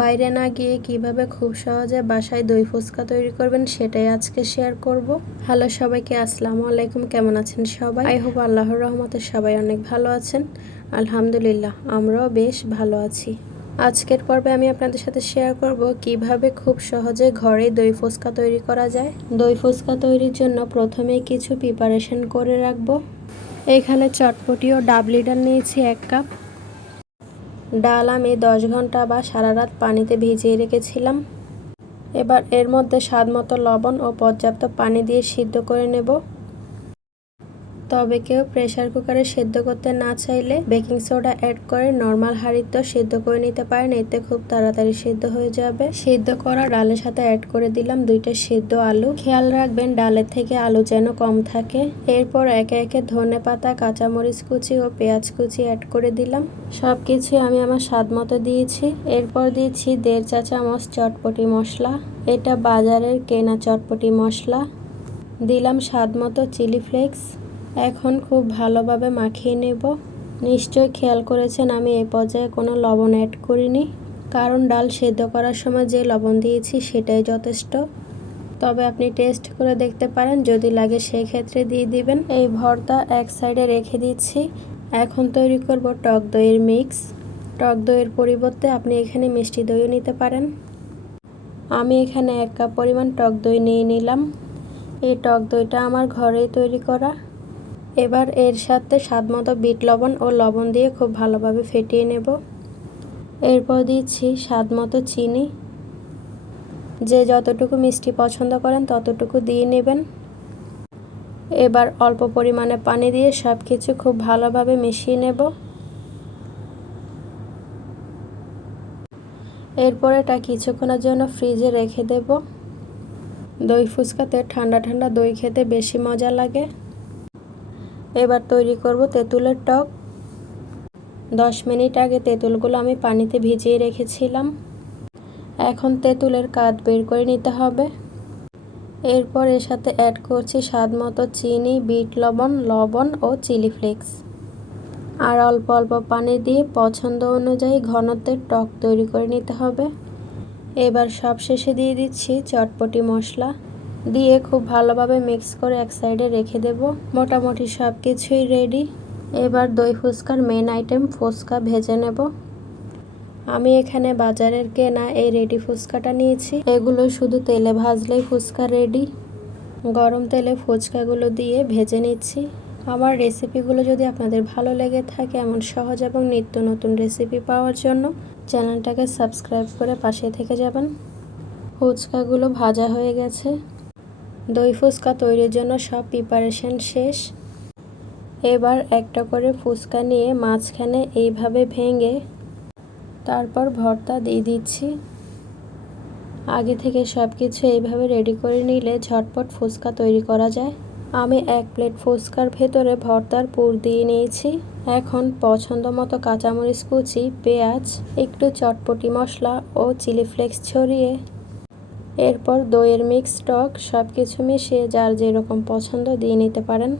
বাইরে না গিয়ে কীভাবে খুব সহজে বাসায় দই ফুচকা তৈরি করবেন সেটাই আজকে শেয়ার করব। হ্যালো সবাইকে, আসসালামু আলাইকুম, কেমন আছেন সবাই? আই হোপ আল্লাহর রহমতে সবাই অনেক ভালো আছেন। আলহামদুলিল্লাহ, আমরাও বেশ ভালো আছি। আজকের পর্বে আমি আপনাদের সাথে শেয়ার করব কীভাবে খুব সহজে ঘরে দই ফুচকা তৈরি করা যায়। দই ফুচকা তৈরির জন্য প্রথমেই কিছু প্রিপারেশন করে রাখব। এখানে চটপটি ও ডাবলি ডাল নিয়েছি এক কাপ ডাল আমি দশ ঘণ্টা বা সারা রাত পানিতে ভিজিয়ে রেখেছিলাম। এবার এর মধ্যে স্বাদ মতো লবণ ও পর্যাপ্ত পানি দিয়ে সিদ্ধ করে নেব। তবে কেউ প্রেশার কুকারে সেদ্ধ করতে না চাইলে বেকিং সোডা অ্যাড করে নর্মাল হাঁড়িতেও সেদ্ধ করে নিতে পারেন, এতে খুব তাড়াতাড়ি সেদ্ধ হয়ে যাবে। সেদ্ধ করা ডালের সাথে অ্যাড করে দিলাম দুইটা সেদ্ধ আলু। খেয়াল রাখবেন ডালের থেকে আলু যেন কম থাকে। এরপর একে একে ধনে পাতা, কাঁচামরিচ কুচি ও পেঁয়াজ কুচি অ্যাড করে দিলাম। সব কিছু আমি আমার স্বাদ মতো দিয়েছি। এরপর দিয়েছি দেড় চা চামচ চটপটি মশলা। এটা বাজারের কেনা চটপটি মশলা। দিলাম স্বাদ মতো চিলি ফ্লেক্স। এখন খুব ভালোভাবে মাখিয়ে নেব। নিশ্চয় খেয়াল করেছেন, আমি এই পর্যায়ে কোনো লবণ অ্যাড করিনি। কারণ ডাল সেদ্ধ করার সময় যে লবণ দিয়েছি সেটাই যথেষ্ট। তবে আপনি টেস্ট করে দেখতে পারেন, যদি লাগে সেই ক্ষেত্রে দিয়ে দিবেন। এই ভর্তা এক সাইডে রেখে দিচ্ছি। এখন তৈরি করব টক দইয়ের মিক্স টক দইয়ের পরিবর্তে আপনি এখানে মিষ্টি দইও নিতে পারেন। আমি এখানে এক কাপ পরিমাণ টক দই নিয়ে নিলাম। এই টক দইটা আমার ঘরেই তৈরি করা। এবার এর সাথে স্বাদ মতো বিট লবণ ও লবণ দিয়ে খুব ভালোভাবে ফেটিয়ে নেব। এরপর দিচ্ছি স্বাদ মতো চিনি। যে যতটুকু মিষ্টি পছন্দ করেন ততটুকু দিয়ে নেবেন। এবার অল্প পরিমাণে পানি দিয়ে সব কিছু খুব ভালোভাবে মিশিয়ে নেব। এরপর এটা কিছুক্ষণের জন্য ফ্রিজে রেখে দেব। দই ফুচকাতে ঠান্ডা ঠান্ডা দই খেতে বেশি মজা লাগে। এবার তৈরি করব তেঁতুলের টক। দশ মিনিট আগে তেঁতুলগুলো আমি পানিতে ভিজিয়ে রেখেছিলাম। এখন তেঁতুলের কাঠ বের করে নিতে হবে। এরপর এর সাথে অ্যাড করছি স্বাদ মতো চিনি, বিট, লবণ লবণ ও চিলি ফ্লেক্স আর অল্প অল্প পানি দিয়ে পছন্দ অনুযায়ী ঘনত্বের টক তৈরি করে নিতে হবে। এবার সব শেষে দিয়ে দিচ্ছি চটপটি মশলা। দিয়ে খুব ভালোভাবে মিক্স করে এক সাইডে রেখে দেব। মোটামুটি সব কিছুই রেডি এবার দই ফুচকার মেন আইটেম ফুচকা ভেজে নেব। আমি এখানে বাজারের কেনা এই রেডি ফুচকাটা নিয়েছি। এগুলো শুধু তেলে ভাজলেই ফুচকা রেডি গরম তেলে ফুচকাগুলো দিয়ে ভেজে নিচ্ছি। আমার রেসিপিগুলো যদি আপনাদের ভালো লেগে থাকে এমন সহজ এবং নিত্য নতুন রেসিপি পাওয়ার জন্য, চ্যানেলটাকে সাবস্ক্রাইব করে পাশে থেকে যাবেন। ফুচকাগুলো ভাজা হয়ে গেছে। দই ফুচকা তৈরির জন্য সব প্রিপারেশন শেষ। এবার একটা করে ফুচকা নিয়ে মাঝখানে এইভাবে ভেঙে তারপর ভর্তা দিয়ে দিচ্ছি। আগে থেকে সব কিছু এইভাবে রেডি করে নিলে ঝটপট ফুচকা তৈরি করা যায়। আমি এক প্লেট ফুচকার ভেতরে ভর্তার পুর দিয়ে নিয়েছি। এখন পছন্দ মতো কাঁচামরিচ কুচি, পেঁয়াজ, একটু চটপটি মশলা ও চিলি ফ্লেক্স ছড়িয়ে এরপর দইয়ের মিক্স টক সব কিছু মিশিয়ে যার যেরকম পছন্দ দিয়ে নিতে পারেন।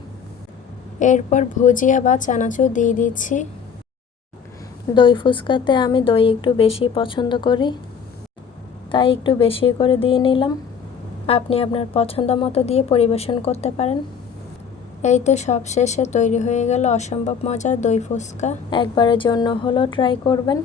এরপর ভুজিয়া বা চানাচুর দিয়ে দিচ্ছি। দই ফুচকাতে আমি দই একটু বেশি পছন্দ করি, তাই একটু বেশি করে দিয়ে নিলাম। আপনি আপনার পছন্দ মতো দিয়ে পরিবেশন করতে পারেন। এই তো সব শেষে তৈরি হয়ে গেল অসম্ভব মজার দই ফুচকা। একবারের জন্য হলো ট্রাই করবেন।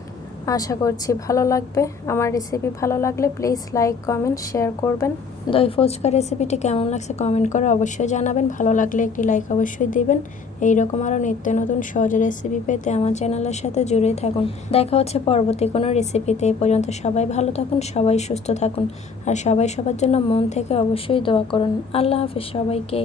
আশা করছি ভালো লাগবে। আমার রেসিপি ভালো লাগলে প্লিজ লাইক কমেন্ট শেয়ার করবেন। দই ফুচকা রেসিপিটি কেমন লাগছে কমেন্ট করে অবশ্যই জানাবেন। ভালো লাগলে একটি লাইক অবশ্যই দিবেন। এইরকম আরও নিত্য নতুন সহজ রেসিপি পেতে আমার চ্যানেলের সাথে জুড়ে থাকুন। দেখা হচ্ছে পরবর্তী কোনো রেসিপিতে এই পর্যন্ত সবাই ভালো থাকুন, সবাই সুস্থ থাকুন। আর সবাই সবার জন্য মন থেকে অবশ্যই দোয়া করুন। আল্লাহ হাফিজ সবাইকে।